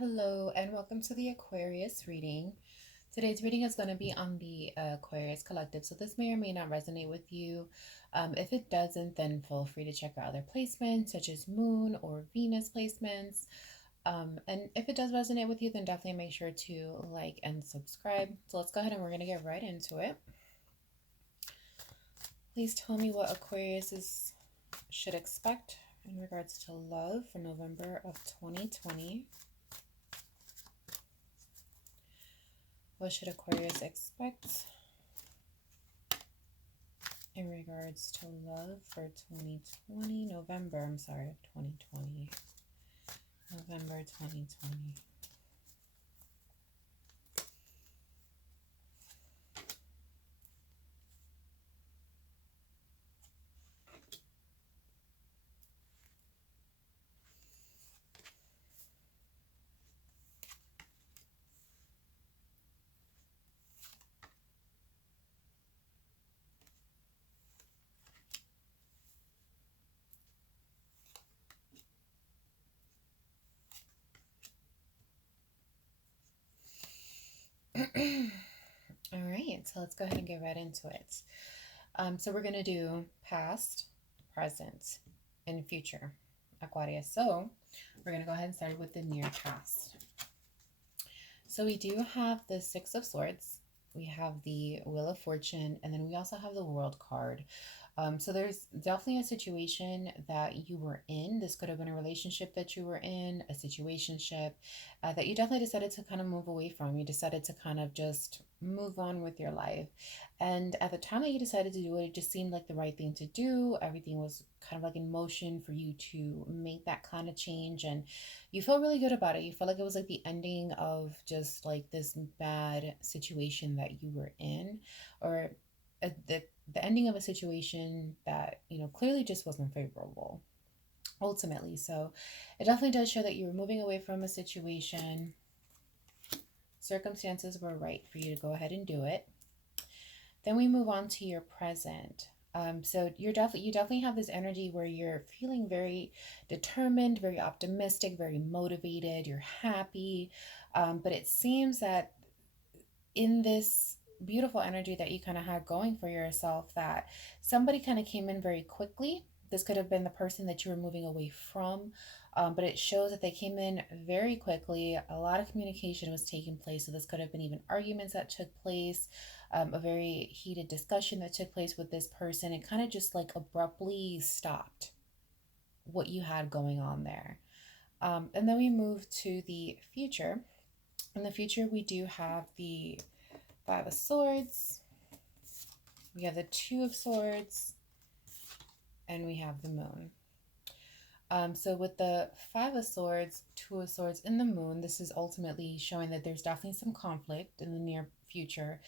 Hello and welcome to the Aquarius reading. Today's reading is going to be on the Aquarius collective, so this may or may not resonate with you. If it doesn't, then feel free to check out other placements such as Moon or Venus placements. And if it does resonate with you, then definitely make sure to like and subscribe. So let's go ahead and we're going to get right into it. Please tell me what Aquarius should expect in regards to love for November of 2020. What should Aquarius expect in regards to love for 2020? November 2020. November 2020. All right, so let's go ahead and get right into it. So we're going to do past, present, and future, Aquarius. So we're going to go ahead and start with the near past. So we do have the Six of Swords, we have the Wheel of Fortune, and then we also have the World card. So there's definitely a situation that you were in. This could have been a relationship that you were in, a situationship that you definitely decided to kind of move away from. You decided to kind of just move on with your life. And at the time that you decided to do it, it just seemed like the right thing to do. Everything was kind of like in motion for you to make that kind of change. And you felt really good about it. You felt like it was like the ending of just like this bad situation that you were in, or the ending of a situation that, you know, clearly just wasn't favorable ultimately. So it definitely does show that you were moving away from a situation. Circumstances were right for you to go ahead and do it. Then we move on to your present. So you definitely have this energy where you're feeling very determined, very optimistic, very motivated. You're happy, but it seems that in this beautiful energy that you kind of had going for yourself, that somebody kind of came in very quickly. This could have been the person that you were moving away from, but it shows that they came in very quickly. A lot of communication was taking place, so this could have been even arguments that took place, a very heated discussion that took place with this person. It kind of just like abruptly stopped what you had going on there. And then we move to the future. In the future, we do have the Five of Swords, we have the Two of Swords, and we have the Moon. So with the Five of Swords, Two of Swords, and the Moon, this is ultimately showing that there's definitely some conflict in the near future.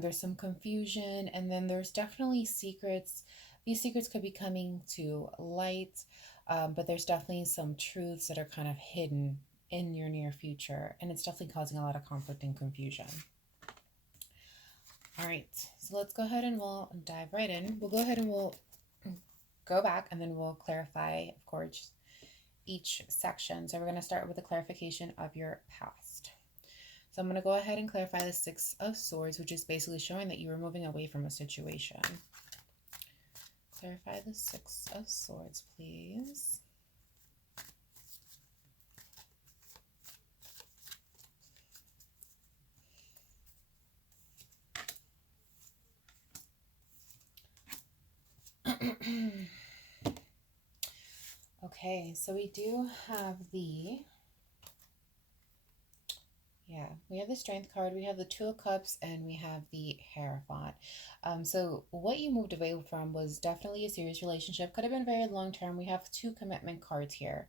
There's some confusion, and then there's definitely secrets. These secrets could be coming to light, but there's definitely some truths that are kind of hidden in your near future, and it's definitely causing a lot of conflict and confusion. All right, so let's go ahead and we'll dive right in. We'll go ahead and we'll go back and then we'll clarify, of course, each section. So we're going to start with a clarification of your past. So I'm going to go ahead and clarify the Six of Swords, which is basically showing that you were moving away from a situation. Clarify the Six of Swords, please. Okay, so we do have the Strength card, we have the Two of Cups, and we have the Hierophant. So what you moved away from was definitely a serious relationship. Could have been very long-term. We have two commitment cards here.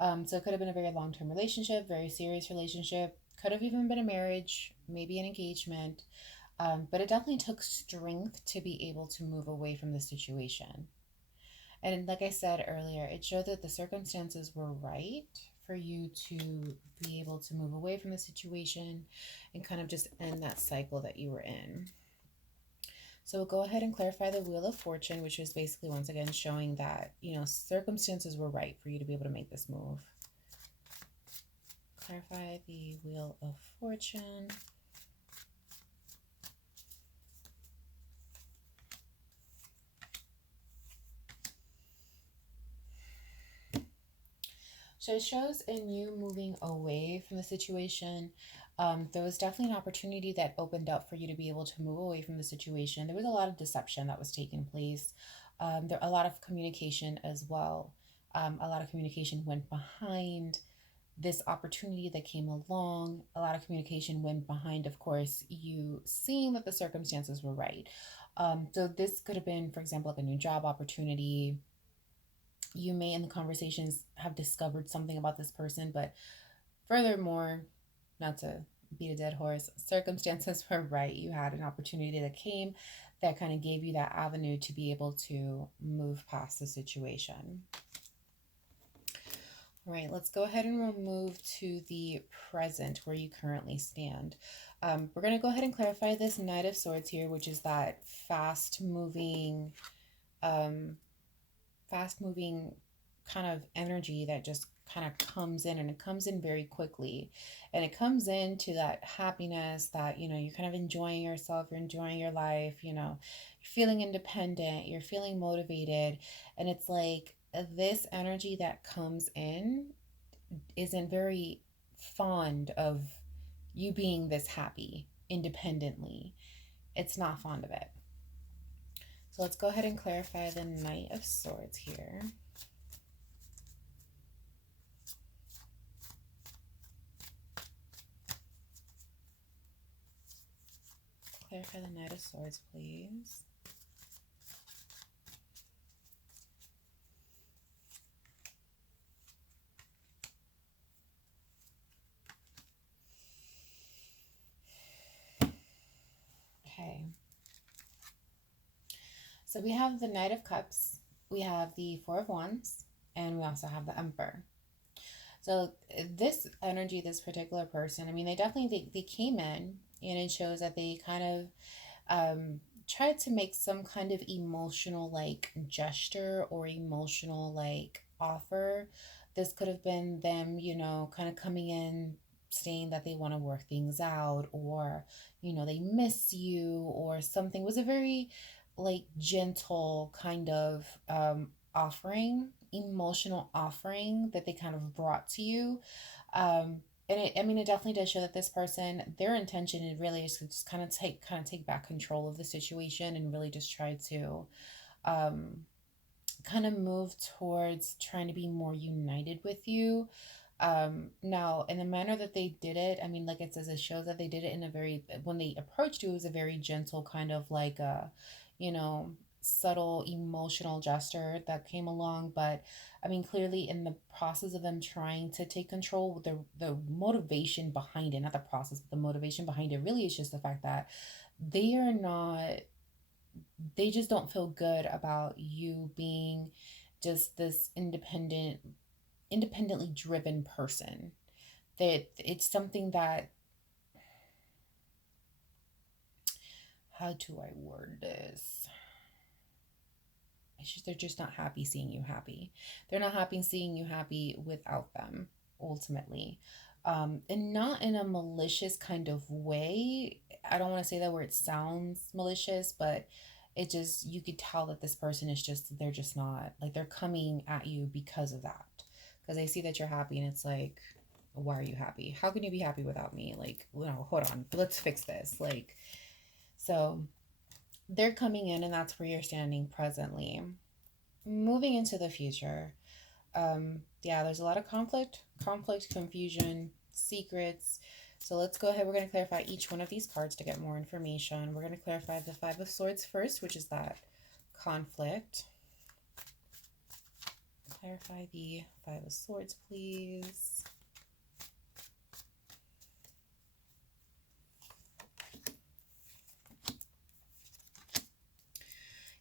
So it could have been a very long-term relationship, very serious relationship. Could have even been a marriage, maybe an engagement. But it definitely took strength to be able to move away from the situation. And like I said earlier, it showed that the circumstances were right for you to be able to move away from the situation and kind of just end that cycle that you were in. So we'll go ahead and clarify the Wheel of Fortune, which is basically once again showing that, you know, circumstances were right for you to be able to make this move. Clarify the Wheel of Fortune. So it shows in you moving away from the situation. There was definitely an opportunity that opened up for you to be able to move away from the situation. There was a lot of deception that was taking place. There a lot of communication as well. A lot of communication went behind this opportunity that came along. A lot of communication went behind, of course, you seeing that the circumstances were right. So this could have been, for example, like a new job opportunity. You may in the conversations have discovered something about this person, but furthermore, not to beat a dead horse, circumstances were right. You had an opportunity that came that kind of gave you that avenue to be able to move past the situation. All right, let's go ahead and move to the present where you currently stand. We're going to go ahead and clarify this Knight of Swords here, which is that um, fast moving kind of energy that just kind of comes in, and it comes in very quickly, and it comes into that happiness that you're kind of enjoying yourself, you're enjoying your life, you're feeling independent, you're feeling motivated, and it's like this energy that comes in isn't very fond of you being this happy independently. It's not fond of it. So let's go ahead and clarify the Knight of Swords here. Clarify the Knight of Swords, please. Okay. So we have the Knight of Cups, we have the Four of Wands, and we also have the Emperor. So this energy, this particular person, I mean, they came in, and it shows that they kind of tried to make some kind of emotional like gesture or emotional like offer. This could have been them, kind of coming in saying that they want to work things out, or they miss you or something. It was a very like gentle kind of offering, emotional offering that they kind of brought to you. And it definitely does show that this person, their intention, it really is to just kind of take back control of the situation and really just try to um, kind of move towards trying to be more united with you. Now, in the manner that they did it, I mean, like it says, it shows that they did it in a very, when they approached you, it was a very gentle kind of like a, you know, subtle emotional gesture that came along. But I mean, clearly in the process of them trying to take control, the motivation behind it, not the process, but the motivation behind it really is just the fact that they are not, they just don't feel good about you being just this independently driven person. That it's something that, how do I word this? It's just they're just not happy seeing you happy. They're not happy seeing you happy without them, ultimately. And not in a malicious kind of way. I don't want to say that where it sounds malicious, but it just, you could tell that this person is just, they're just not, like, they're coming at you because of that. Because they see that you're happy, and it's like, why are you happy? How can you be happy without me? Like, no, hold on, let's fix this. Like, so they're coming in, and that's where you're standing presently. Moving into the future, yeah, there's a lot of conflict, confusion, secrets. So let's go ahead. We're going to clarify each one of these cards to get more information. We're going to clarify the Five of Swords first, which is that conflict. Clarify the Five of Swords, please.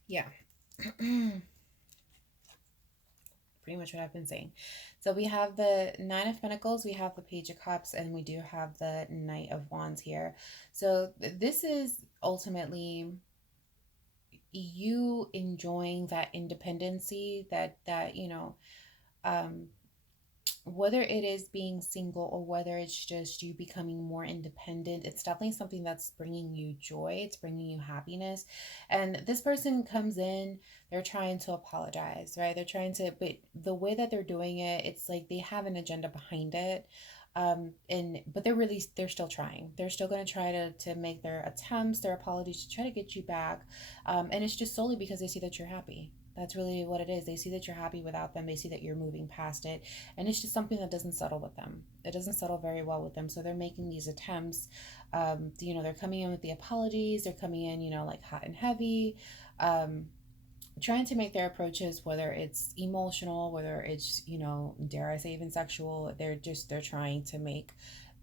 Yeah. Pretty much what I've been saying. So we have the Nine of Pentacles, we have the Page of Cups, and we do have the Knight of Wands here. So this is ultimately you enjoying that independency, that um whether it is being single or whether it's just you becoming more independent, it's definitely something that's bringing you joy, it's bringing you happiness. And this person comes in, they're trying to apologize, right? They're trying to, but the way that they're doing it, it's like they have an agenda behind it. And but they're still trying, they're still going to try to make their attempts, their apologies, to try to get you back. And it's just solely because they see that you're happy. That's really what it is. They see that you're happy without them. They see that you're moving past it. And it's just something that doesn't settle with them. It doesn't settle very well with them. So they're making these attempts. They're coming in with the apologies. They're coming in, like hot and heavy. Trying to make their approaches, whether it's emotional, whether it's, dare I say even sexual, they're trying to make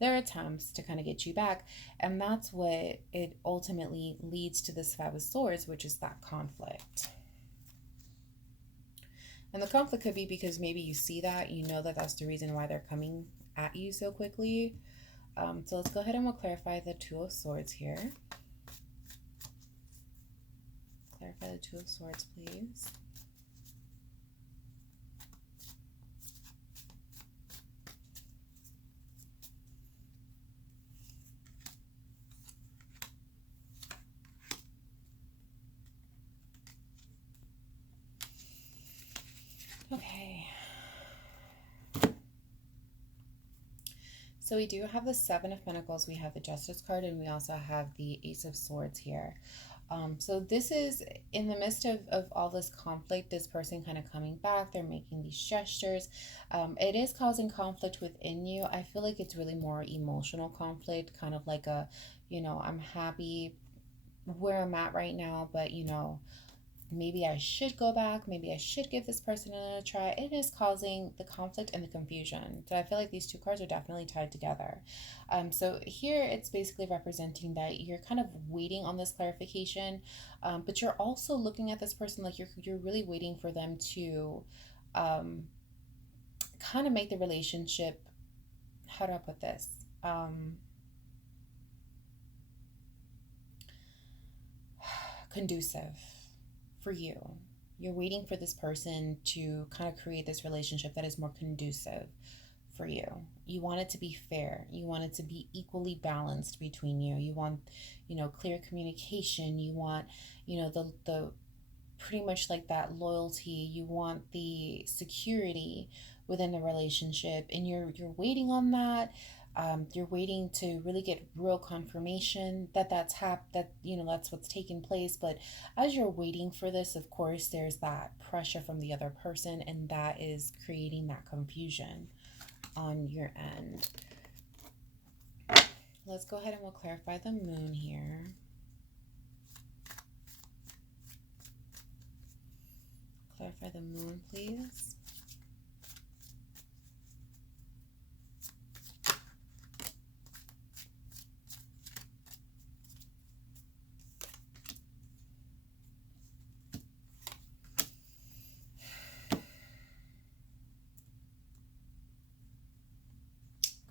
their attempts to kind of get you back. And that's what it ultimately leads to this Five of Swords, which is that conflict. And the conflict could be because maybe you see that, that that's the reason why they're coming at you so quickly. So let's go ahead and we'll clarify the Two of Swords here. Clarify the Two of Swords, please. Okay. So we do have the Seven of Pentacles, we have the Justice card, and we also have the Ace of Swords here. So this is in the midst of all this conflict, this person kind of coming back, they're making these gestures. It is causing conflict within you. I feel like it's really more emotional conflict, kind of like I'm happy where I'm at right now, but maybe I should go back, maybe I should give this person another try. It is causing the conflict and the confusion. So I feel like these two cards are definitely tied together. So here it's basically representing that you're kind of waiting on this clarification, but you're also looking at this person like you're really waiting for them to kind of make the relationship, how do I put this? Conducive for you. You're waiting for this person to kind of create this relationship that is more conducive for you. You want it to be fair. You want it to be equally balanced between you. You want, clear communication. You want, the pretty much like that loyalty. You want the security within the relationship, and you're waiting on that. You're waiting to really get real confirmation that that's what's taking place. But as you're waiting for this, of course, there's that pressure from the other person, and that is creating that confusion on your end. Let's go ahead and we'll clarify the moon here. Clarify the moon, please.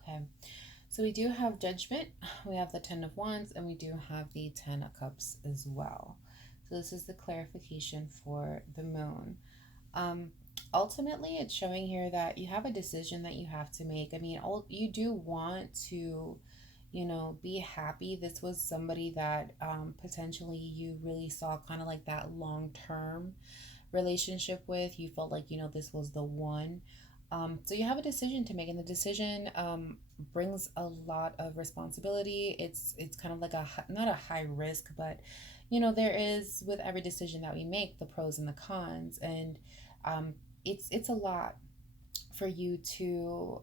Okay, so we do have Judgment, we have the Ten of Wands, and we do have the Ten of Cups as well. So this is the clarification for the moon. Ultimately, it's showing here that you have a decision that you have to make. I mean, you do want to, be happy. This was somebody that potentially you really saw kind of like that long-term relationship with. You felt like, this was the one. So you have a decision to make, and the decision brings a lot of responsibility. It's kind of like not a high risk, but there is, with every decision that we make, the pros and the cons, and it's a lot for you to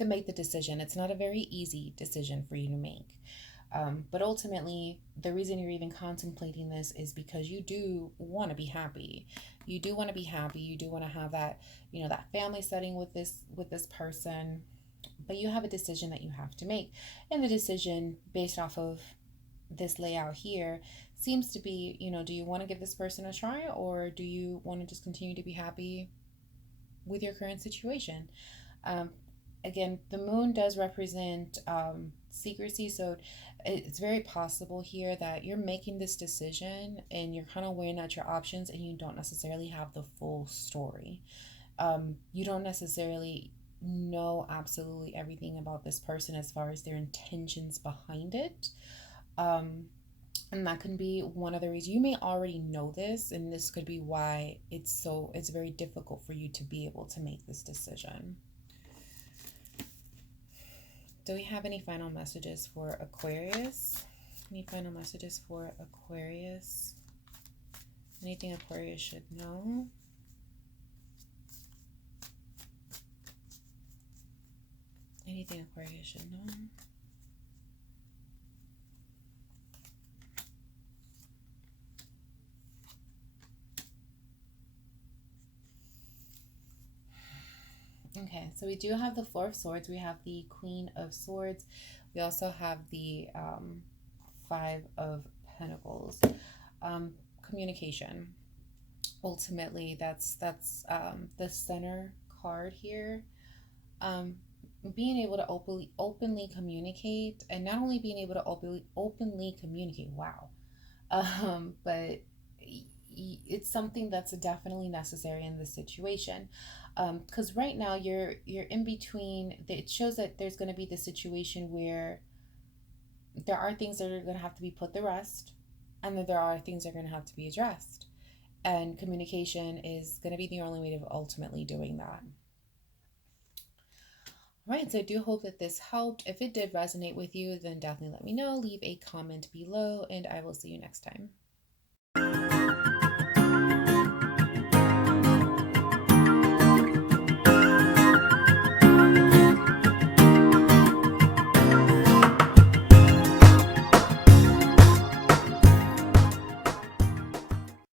make the decision. It's not a very easy decision for you to make. But ultimately, the reason you're even contemplating this is because you do want to be happy. You do want to be happy. You do want to have that, that family setting with this person. But you have a decision that you have to make. And the decision based off of this layout here seems to be, do you want to give this person a try, or do you want to just continue to be happy with your current situation? Again, the moon does represent secrecy, so it's very possible here that you're making this decision and you're kind of weighing out your options and you don't necessarily have the full story. You don't necessarily know absolutely everything about this person as far as their intentions behind it. Um, and that can be one of the reasons. You may already know this, and this could be why it's very difficult for you to be able to make this decision. Do we have any final messages for Aquarius? Any final messages for Aquarius? Anything Aquarius should know? Anything Aquarius should know? Okay, so we do have the Four of Swords. We have the Queen of Swords. We also have the Five of Pentacles. Communication. Ultimately, that's the center card here. Being able to openly communicate, and not only being able to openly communicate. Wow. But it's something that's definitely necessary in this situation, because right now you're in between. It shows that there's going to be the situation where there are things that are going to have to be put to rest, and that there are things that are going to have to be addressed, and communication is going to be the only way of ultimately doing that. All right, so I do hope that this helped. If it did resonate with you, then definitely let me know. Leave a comment below, and I will see you next time.